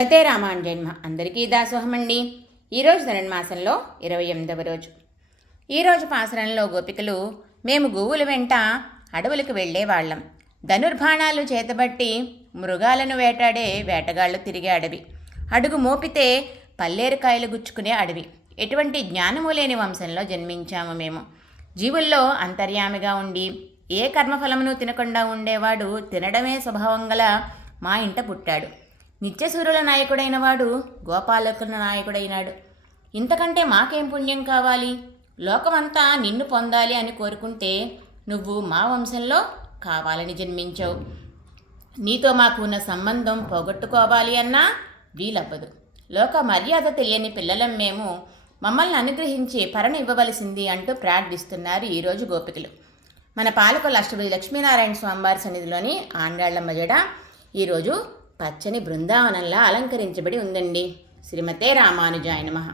సతే రామానుజన్మ అందరికీ దాసోహమండి. ఈరోజు ధనుర్మాసంలో 28వ రోజు. ఈరోజు పాసరంలో గోపికలు మేము గోవుల వెంట అడవులకు వెళ్ళేవాళ్ళం. ధనుర్బాణాలు చేతబట్టి మృగాలను వేటాడే వేటగాళ్లు తిరిగే అడవి. అడుగు మోపితే పల్లేరుకాయలు గుచ్చుకునే అడవి. ఎటువంటి జ్ఞానము లేని వంశంలో జన్మించాము మేము. జీవుల్లో అంతర్యామిగా ఉండి ఏ కర్మఫలమును తినకుండా ఉండేవాడు తినడమే స్వభావం గల మా ఇంట పుట్టాడు. నిత్యసూరుల నాయకుడైన వాడు గోపాలకుల నాయకుడైనాడు. ఇంతకంటే మాకేం పుణ్యం కావాలి? లోకమంతా నిన్ను పొందాలి అని కోరుకుంటే నువ్వు మా వంశంలో కావాలని జన్మించావు. నీతో మాకు ఉన్న సంబంధం పోగొట్టుకోవాలి అన్నా వీలవ్వదు. లోక మర్యాద తెలియని పిల్లలం మేము, మమ్మల్ని అనుగ్రహించి పరణ ఇవ్వవలసింది అంటూ ప్రార్థిస్తున్నారు ఈరోజు గోపికలు. మన పాలకుల అష్టపతి లక్ష్మీనారాయణ స్వామివారి సన్నిధిలోని ఆండాళ్లమ్మ జడ ఈరోజు పచ్చని బృందావనంలా అలంకరించబడి ఉందండి. శ్రీమతే రామానుజాయ నమః.